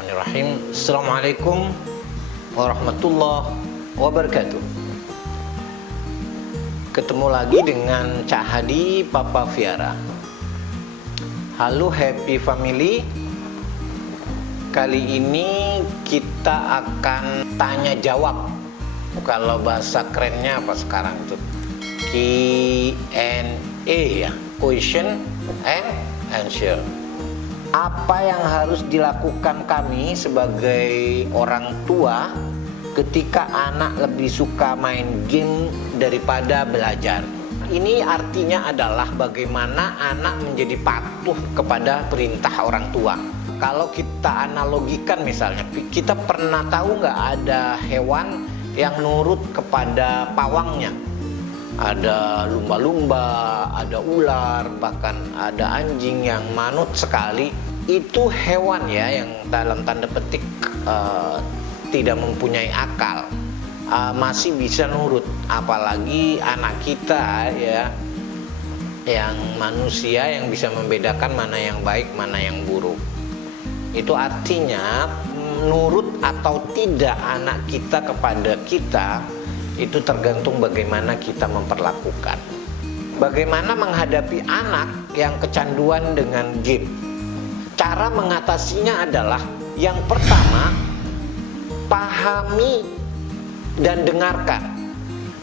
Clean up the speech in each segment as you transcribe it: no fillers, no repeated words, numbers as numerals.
Bismillahirrahmanirrahim. Assalamualaikum warahmatullahi wabarakatuh. Ketemu lagi dengan Cak Hadi Papa Viara. Halo happy family. Kali ini kita akan tanya jawab. Kalau bahasa kerennya apa sekarang itu? Q&A ya, question and answer. Apa yang harus dilakukan kami sebagai orang tua ketika anak lebih suka main game daripada belajar? Ini artinya adalah bagaimana anak menjadi patuh kepada perintah orang tua. Kalau kita analogikan misalnya, kita pernah tahu nggak ada hewan yang nurut kepada pawangnya? Ada lumba-lumba, ada ular, bahkan ada anjing yang manut sekali. Itu hewan ya yang dalam tanda petik tidak mempunyai akal, masih bisa nurut. Apalagi anak kita ya, yang manusia yang bisa membedakan mana yang baik, mana yang buruk. Itu artinya nurut atau tidak anak kita kepada kita itu tergantung bagaimana kita memperlakukan. Bagaimana menghadapi anak yang kecanduan dengan game? Cara mengatasinya adalah yang pertama, pahami dan dengarkan.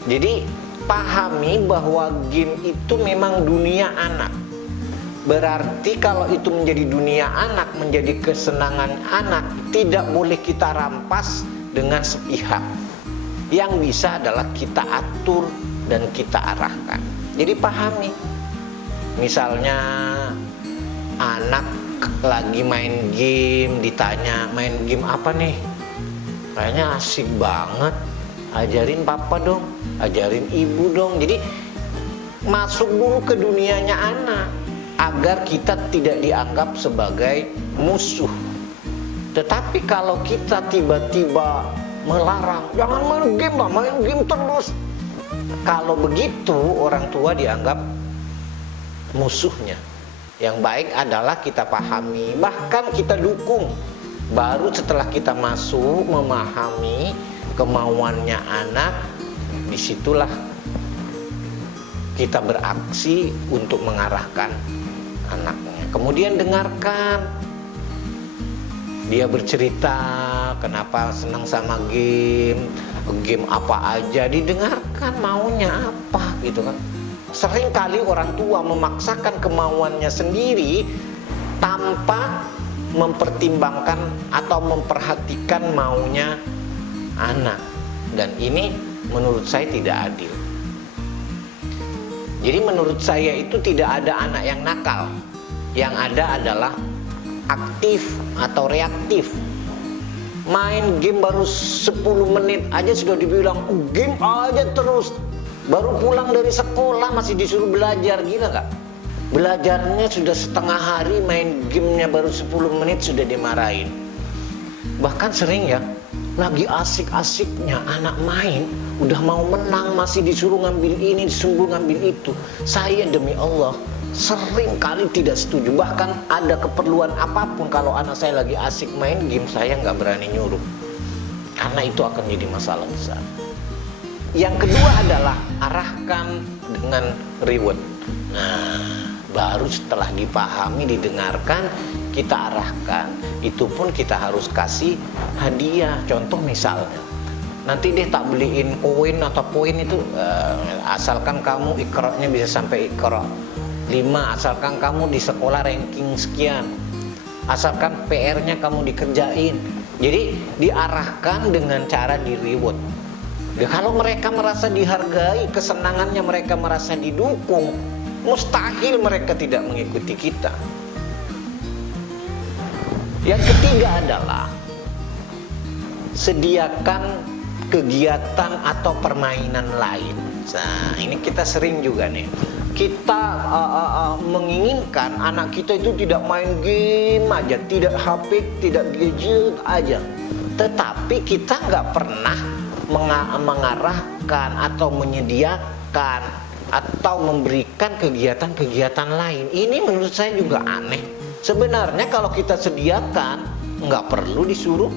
Jadi pahami bahwa game itu memang dunia anak. Berarti kalau itu menjadi dunia anak, menjadi kesenangan anak, tidak boleh kita rampas dengan sepihak. Yang bisa adalah kita atur dan kita arahkan. Jadi pahami. Misalnya anak lagi main game, ditanya main game apa nih? Kayaknya asik banget. Ajarin papa dong, ajarin ibu dong. Jadi masuk dulu ke dunianya anak agar kita tidak dianggap sebagai musuh. Tetapi kalau kita tiba-tiba melarang, jangan main game lah, main game terus. Kalau begitu orang tua dianggap musuhnya. Yang baik adalah kita pahami, bahkan kita dukung. Baru setelah kita masuk memahami kemauannya anak, disitulah kita beraksi untuk mengarahkan anaknya. Kemudian dengarkan dia bercerita kenapa senang sama game apa aja, didengarkan maunya apa gitu kan. Sering kali orang tua memaksakan kemauannya sendiri tanpa mempertimbangkan atau memperhatikan maunya anak, dan ini menurut saya tidak adil. Jadi menurut saya itu tidak ada anak yang nakal, yang ada adalah aktif atau reaktif. Main game baru 10 menit aja sudah dibilang game aja terus. Baru pulang dari sekolah masih disuruh belajar, gila gak? Belajarnya sudah setengah hari, main gamenya baru 10 menit sudah dimarahin. Bahkan sering ya, lagi asik-asiknya anak main, udah mau menang masih disuruh ngambil ini, disuruh ngambil itu. Saya demi Allah sering kali tidak setuju. Bahkan ada keperluan apapun, kalau anak saya lagi asik main game, saya nggak berani nyuruh, karena itu akan jadi masalah besar. Yang kedua adalah arahkan dengan reward. Nah, baru setelah dipahami, didengarkan, kita arahkan. Itu pun kita harus kasih hadiah. Contoh misalnya, nanti deh tak beliin koin atau poin itu, asalkan kamu ikrotnya bisa sampai ikrot 5, asalkan kamu di sekolah ranking sekian, asalkan PR-nya kamu dikerjain. Jadi diarahkan dengan cara di reward. Kalau mereka merasa dihargai, kesenangannya mereka merasa didukung, mustahil mereka tidak mengikuti kita. Yang ketiga adalah sediakan kegiatan atau permainan lain. Nah, ini kita sering juga nih. Kita menginginkan anak kita itu tidak main game aja, tidak HP, tidak gadget aja. Tetapi kita nggak pernah mengarahkan atau menyediakan atau memberikan kegiatan-kegiatan lain. Ini menurut saya juga aneh. Sebenarnya kalau kita sediakan nggak perlu disuruh.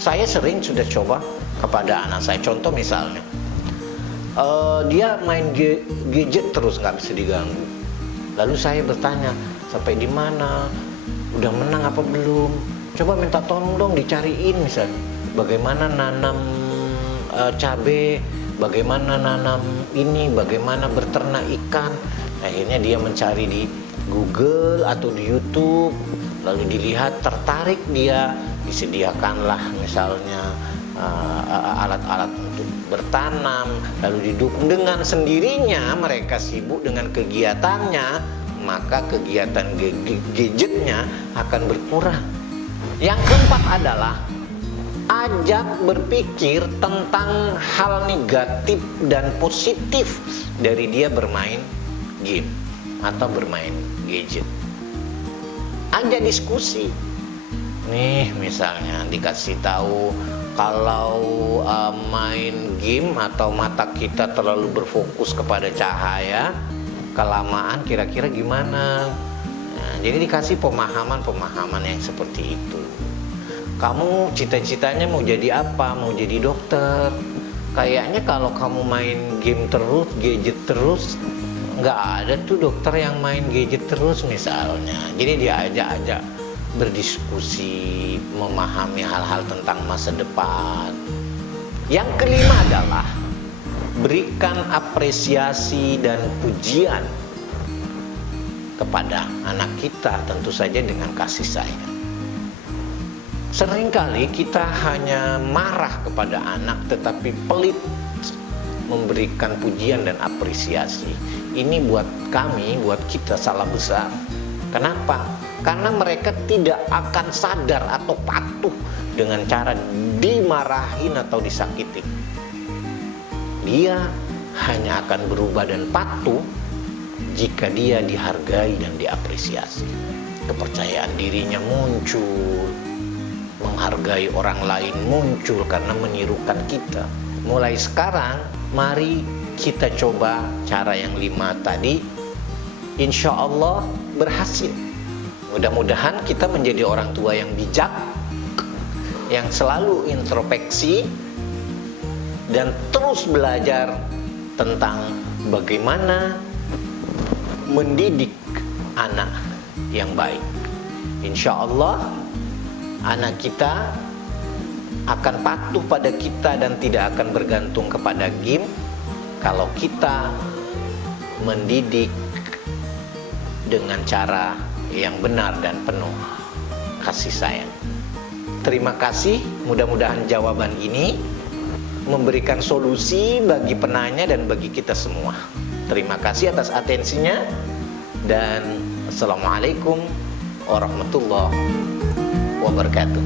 Saya sering sudah coba kepada anak saya, contoh misalnya dia main gadget terus nggak bisa diganggu. Lalu saya bertanya, sampai di mana, udah menang apa belum, coba minta tolong dong dicariin misalnya bagaimana nanam cabai, bagaimana nanam ini, bagaimana berternak ikan. Akhirnya dia mencari di Google atau di YouTube, lalu dilihat, tertarik, dia disediakanlah misalnya alat-alat untuk bertanam, lalu didukung. Dengan sendirinya mereka sibuk dengan kegiatannya, maka kegiatan gadgetnya akan berkurang. Yang keempat adalah ajak berpikir tentang hal negatif dan positif dari dia bermain game atau bermain gadget. Ajak diskusi. Nih misalnya dikasih tahu, kalau main game atau mata kita terlalu berfokus kepada cahaya, kelamaan kira-kira gimana. Nah, jadi dikasih pemahaman yang seperti itu. Kamu cita-citanya mau jadi apa? Mau jadi dokter. Kayaknya kalau kamu main game terus, gadget terus, nggak ada tuh dokter yang main gadget terus misalnya. Jadi diajak-ajak berdiskusi, memahami hal-hal tentang masa depan. Yang kelima adalah berikan apresiasi dan pujian kepada anak kita, tentu saja dengan kasih sayang. Seringkali kita hanya marah kepada anak tetapi pelit memberikan pujian dan apresiasi. Ini buat kami, buat kita salah besar. Kenapa? Karena mereka tidak akan sadar atau patuh dengan cara dimarahin atau disakiti. Dia hanya akan berubah dan patuh jika dia dihargai dan diapresiasi. Kepercayaan dirinya muncul, menghargai orang lain muncul karena menirukan kita. Mulai sekarang, mari kita coba cara yang 5 tadi. Insya Allah berhasil. Mudah-mudahan kita menjadi orang tua yang bijak, yang selalu introspeksi, dan terus belajar tentang bagaimana mendidik anak yang baik. Insya Allah anak kita akan patuh pada kita dan tidak akan bergantung kepada game kalau kita mendidik dengan cara yang benar dan penuh kasih sayang. Terima kasih, mudah-mudahan jawaban ini memberikan solusi bagi penanya dan bagi kita semua. Terima kasih atas atensinya dan Assalamualaikum warahmatullahi wabarakatuh.